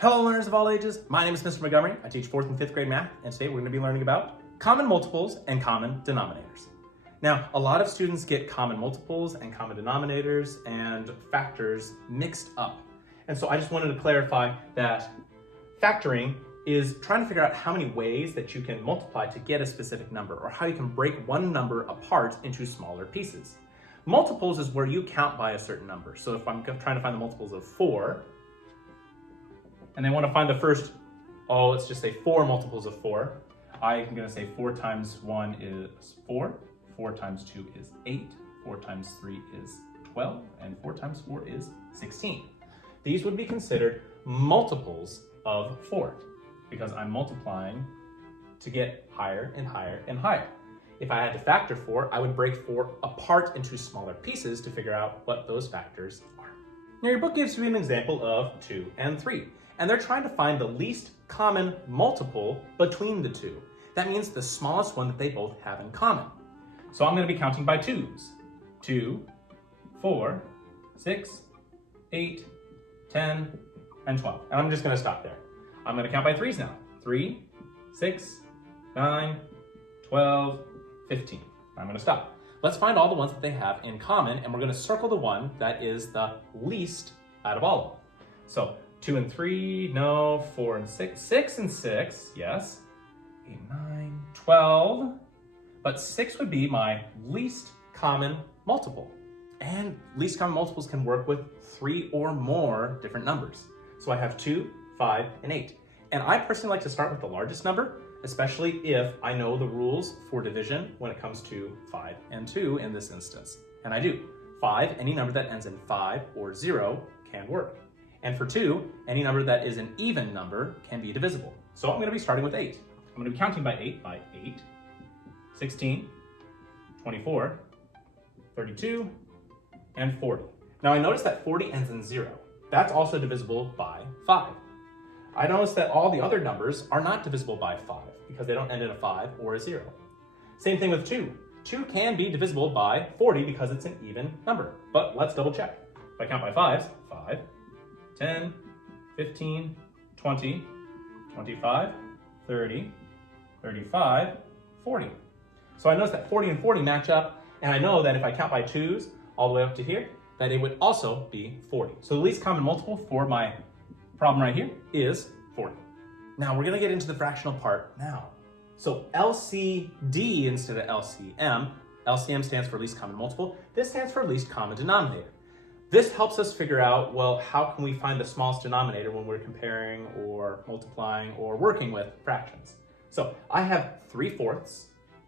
Hello learners of all ages, my name is Mr. Montgomery. I teach 4th and 5th grade math, and today we're going to be learning about common multiples and common denominators. Now, a lot of students get common multiples and common denominators and factors mixed up. And so I just wanted to clarify that factoring is trying to figure out how many ways that you can multiply to get a specific number, or how you can break one number apart into smaller pieces. Multiples is where you count by a certain number. So if I'm trying to find the multiples of 4, and they want to find the first, let's just say 4 multiples of 4. I'm going to say 4 times 1 is 4, 4 times 2 is 8, 4 times 3 is 12, and 4 times 4 is 16. These would be considered multiples of 4 because I'm multiplying to get higher and higher and higher. If I had to factor 4, I would break 4 apart into smaller pieces to figure out what those factors are. Now your book gives you an example of 2 and 3. And they're trying to find the least common multiple between the two. That means the smallest one that they both have in common. So I'm going to be counting by 2s. 2, 4, 6, 8, 10, and 12. And I'm just going to stop there. I'm going to count by 3s now. 3, 6, 9, 12, 15. I'm going to stop. Let's find all the ones that they have in common, and we're going to circle the one that is the least out of all of them. So 2 and 3, no. 4 and 6, 6 and 6, yes. 8, 9, 12. But 6 would be my least common multiple. And least common multiples can work with 3 or more different numbers. So I have 2, 5, and 8. And I personally like to start with the largest number, especially if I know the rules for division when it comes to 5 and 2 in this instance. And I do. 5, any number that ends in 5 or 0 can work. And for 2, any number that is an even number can be divisible. So I'm going to be starting with 8. I'm going to be counting by 8, 16, 24, 32, and 40. Now I notice that 40 ends in 0. That's also divisible by 5. I notice that all the other numbers are not divisible by 5 because they don't end in a 5 or a 0. Same thing with 2. 2 can be divisible by 40 because it's an even number. But let's double check. If I count by 5s, 5, 10, 15, 20, 25, 30, 35, 40. So I notice that 40 and 40 match up, and I know that if I count by 2s all the way up to here, that it would also be 40. So the least common multiple for my problem right here is 40. Now we're going to get into the fractional part now. So LCD instead of LCM. LCM stands for least common multiple. This stands for least common denominator. This helps us figure out, well, how can we find the smallest denominator when we're comparing or multiplying or working with fractions? So I have 3/4,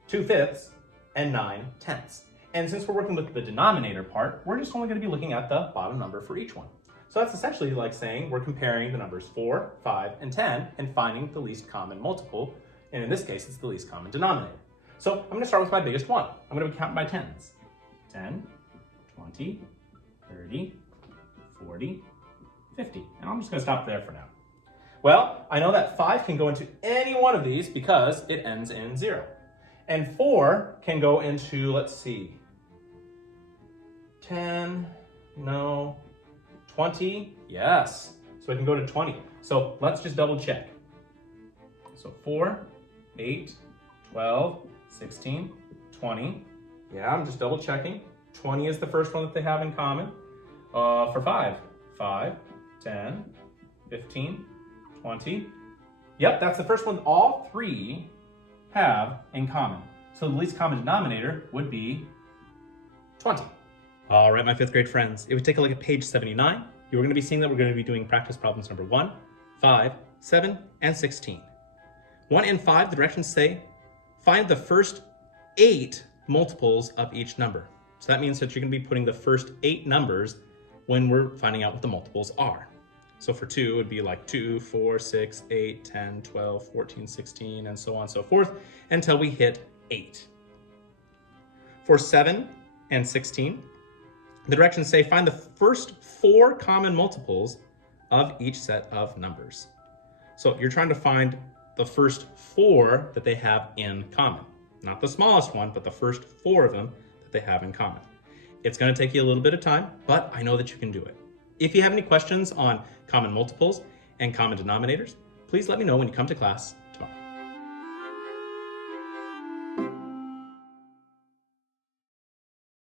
2/5, and 9/10. And since we're working with the denominator part, we're just only going to be looking at the bottom number for each one. So that's essentially like saying we're comparing the numbers 4, 5, and 10 and finding the least common multiple. And in this case, it's the least common denominator. So I'm going to start with my biggest one. I'm going to be counting by 10s. 10, 20, 30, 40, 50. And I'm just going to stop there for now. Well, I know that 5 can go into any one of these because it ends in 0. And 4 can go into, let's see, 10, no, 20, yes. So it can go to 20. So let's just double check. So 4, 8, 12, 16, 20. Yeah, I'm just double checking. 20 is the first one that they have in common. For 5, 10, 15, 20. Yep, that's the first one all 3 have in common. So the least common denominator would be 20. All right, my 5th grade friends, if we take a look at page 79, you're going to be seeing that we're going to be doing practice problems number 1, 5, 7, and 16. 1 and 5, the directions say, find the first 8 multiples of each number. So that means that you're going to be putting the first 8 numbers when we're finding out what the multiples are. So for 2, it would be like 2, 4, 6, 8, 10, 12, 14, 16, and so on and so forth, until we hit 8. For 7 and 16, the directions say find the first 4 common multiples of each set of numbers. So you're trying to find the first 4 that they have in common. Not the smallest one, but the first 4 of them that they have in common. It's going to take you a little bit of time, but I know that you can do it. If you have any questions on common multiples and common denominators, please let me know when you come to class